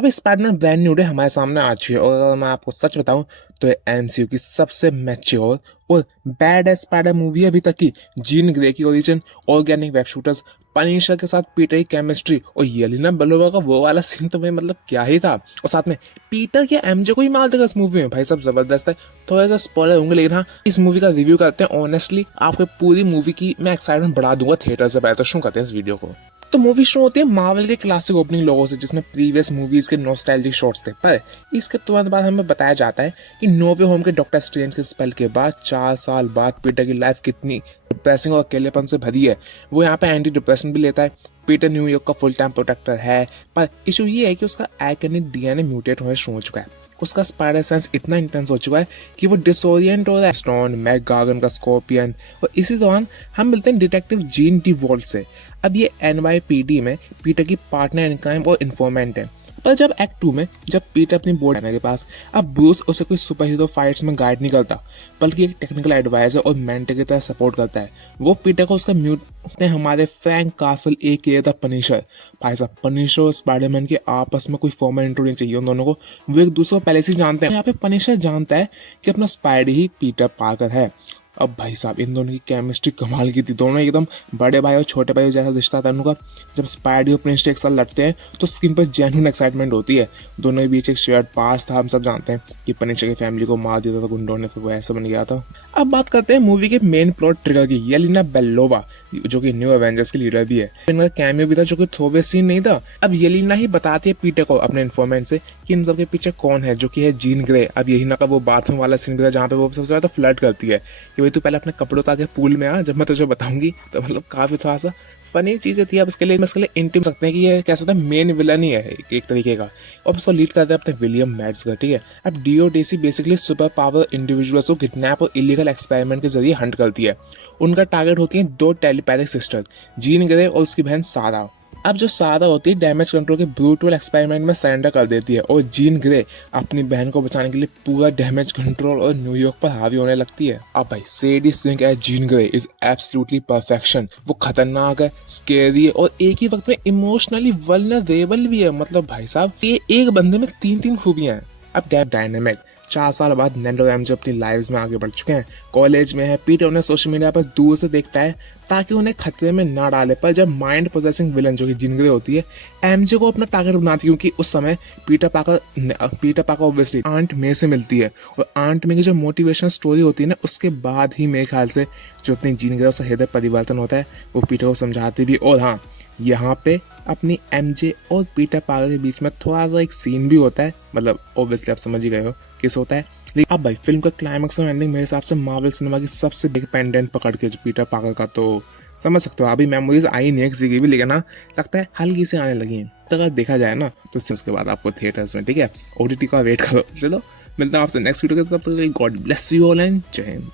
तो भाई Spiderman brand new day हमारे सामने आ चुकी है और अगर मैं आपको सच बताऊं तो ये एमसीयू की सबसे मैच्योर और बैड स्पाइडर मूवी है अभी तक की। जीन ग्रे की ओरिजिन, ऑर्गेनिक वेब शूटर्स, पनीशर के साथ पीटर की केमिस्ट्री और येलिना बेलोवा का वो वाला सीन तो भाई मतलब क्या ही था। और साथ में पीटर या एमजे को ही मार देगा इस मूवी में, भाई सब जबरदस्त है। थोड़ा सा स्पॉइलर होंगे लेकिन हाँ, इस मूवी का रिव्यू करते हैं। ऑनेस्टली आपको पूरी मूवी की मैं एक्साइटमेंट बढ़ा दूंगा थिएटर से पहले। तो शुरू करते हैं इस वीडियो को। तो मूवी शुरू होती है मार्वल के क्लासिक ओपनिंग लोगों से जिसमें प्रीवियस मूवीज के नॉस्टैल्जिक शॉट्स थे, पर इसके तुरंत बाद हमें बताया जाता है कि नो वे होम के डॉक्टर स्ट्रेंज के स्पेल के बाद 4 साल बाद पीटर की लाइफ कितनी डिप्रेसिंग और अकेलेपन से भरी है। वो यहाँ पे एंटी डिप्रेशन भी लेता है। पीटर न्यूयॉर्क का फुल टाइम प्रोटेक्टर है, पर इशू ये है कि उसका आइकॉनिक डीएनए म्यूटेट होना शुरू हो चुका है। उसका स्पाइडर सेंस इतना इंटेंस हो चुका है कि वो डिसोरिएंट हो रहा है। स्टोन, मैक गार्गन का स्कॉर्पियन। और इसी दौरान हम मिलते हैं डिटेक्टिव जीन डी वॉल्ट से। अब ये एनवाईपीडी में पीटर की पार्टनर इन क्राइम और इन्फॉर्मेंट है। पर जब एक्ट 2 में जब पीटर अपनी बोर्ड के पास, अब ब्रूस उसे कोई सुपर हीरो फाइट्स में गाइड नहीं करता, बल्कि एक टेक्निकल एडवाइजर और मेंटर की तरह सपोर्ट करता है। वो पीटर को उसका म्यूट हमारे फ्रैंक कासल एक था पनिशर। भाई साहब, पनिशर और स्पाइडरमैन के आपस में कोई फॉर्मल इंट्रो नहीं चाहिए उन दोनों को, वो एक दूसरे को पहले से जानते हैं। यहाँ पे पनिशर जानता है कि अपना स्पाइडर ही पीटर पार्कर है। अब भाई साहब, इन दोनों की केमिस्ट्री कमाल की थी। दोनों एकदम बड़े भाई और छोटे भाई जैसा रिश्ता था उनका। जब स्पाइडर और प्रिंस एक साथ लड़ते हैं तो स्क्रीन पर जेन्युइन एक्साइटमेंट होती है। दोनों के बीच एक शेयर्ड पास्ट था। हम सब जानते हैं कि पनिशर की फैमिली को मार दिया था गुंडों ने, फिर वो ऐसा बन गया था। अब बात करते हैं मूवी के मेन प्लॉट ट्रिगर की, येलिना बेलोवा, जो कि न्यू एवेंजर्स की लीडर भी है। इनका कैमियो भी था जो कि थ्रोवे सीन नहीं था। अब येलिना ही बताती है पीटर को अपने इन्फॉर्मेंट से कि इन सब के पीछे कौन है, जो कि है जीन ग्रे। अब येलिना का वो बाथरूम वाला सीन भी था जहाँ पे वो सबसे ज्यादा फ्लर्ट करती है कि भाई तू पहले अपने कपड़ों उतार के पूल में आ, जब मैं तुझे बताऊंगी। तो मतलब काफी थोड़ा सा फनी चीजें थी। अब इसके लिए इंटिम सकते हैं कि ये कैसा था, मेन विलन ही है एक तरीके का। अब इसको लीड करते हैं अपने विलियम मैड्स का, ठीक है। अब डीओडीसी बेसिकली सुपर पावर इंडिविजुअल्स को किडनैप और इलीगल एक्सपेरिमेंट के जरिए हंट करती है। उनका टारगेट होती है 2 टेलीपैथिक सिस्टर, जीन ग्रे और उसकी बहन सारा। अब जो सारा होती है डैमेज कंट्रोल के ब्रूटल एक्सपेरिमेंट में सरेंडर कर देती है और जीन ग्रे अपनी बहन को बचाने के लिए पूरा डैमेज कंट्रोल और न्यूयॉर्क पर हावी होने लगती है। अब भाई Sadie Singh as Jean Grey is absolutely perfection. वो खतरनाक है, स्केरी है और एक ही वक्त में इमोशनली वल्नरेबल भी है। मतलब भाई साहब, ये एक बंदे में 3 खूबियां हैं। अब डायनेमिक 4 साल बाद नैंडो एमजे अपनी लाइव्स में आगे बढ़ चुके हैं, कॉलेज में है। पीटर उन्हें सोशल मीडिया पर दूर से देखता है ताकि उन्हें खतरे में ना डाले। पर जब माइंड पोजेसिंग विलन जो कि जीन ग्रे होती है, एमजे को अपना टारगेट बनाती है, क्योंकि उस समय पीटर पाकर ऑब्वियसली आंट मे से मिलती है। और आंट मे की जो मोटिवेशनल स्टोरी होती है ना, उसके बाद ही मेरे ख्याल से जो अपनी जीन ग्रे उसका हृदय परिवर्तन होता है, वो पीटर को समझाती भी। और हाँ, यहाँ पे अपनी एमजे और पीटर पार्कर के बीच में थोड़ा सा एक सीन भी होता है। मतलब ऑब्वियसली आप समझ ही गए हो किस होता है। लेकिन अब भाई फिल्म का क्लाइमैक्स और एंडिंग मेरे हिसाब से मार्वल सिनेमा की सबसे बिग पेंडेंट पकड़ के जो पीटर पार्कर का, तो समझ सकते हो। अभी मेमोरीज आई नहीं है किसी की भी, लेकिन ना लगता है हल्की से आने लगी हैं। तो अगर देखा जाए ना तो उसके बाद आपको थिएटर्स में, ठीक है, ओटीटी का वेट करो। चलो मिलता हूँ आपसे नेक्स्ट वीडियो के, तब तक God bless you all and जय हिंद।